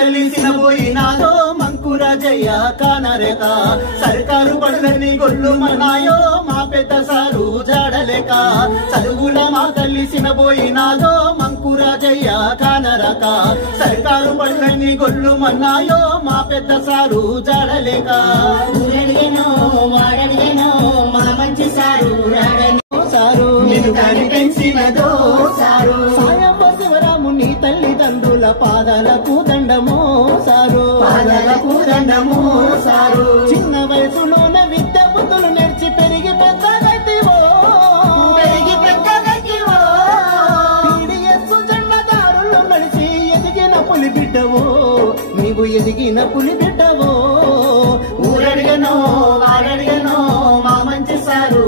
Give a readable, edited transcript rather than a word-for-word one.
తల్లి సినబోయినాదో మంకురాజయ్య కానరేక సర్కారు బడులన్నీ గొల్లు మన్నాయో మా పెద్ద సారు జాడలేక చదువుల మా తల్లి సినబోయినాదో మంకురాజయ్య కానరక సర్కారు బడులన్నీ గొల్లు మన్నాయో మా పెద్ద సారు జాడలేక ఊరడిగేనో వాడడిగేనో మా మంచి సారు సారు నిన్ను కాని పెంచినదో సారు సాయమ్మ శివరాము నీ తల్లిదండ్రుల పాదాలకు దండమో సారు పాదాలకు దండమో సారు చిన్న వయసులోన విద్య బుద్ధులు నేర్చి పెరిగి పెద్దగైతివో పీడిఎస్ జెండదారులు నడిచి ఎదిగిన పులి బిడ్డవో నీవు ఎదిగిన పులి బిడ్డవో ఊరడిగనో వాడడిగనో మా మంచి సారు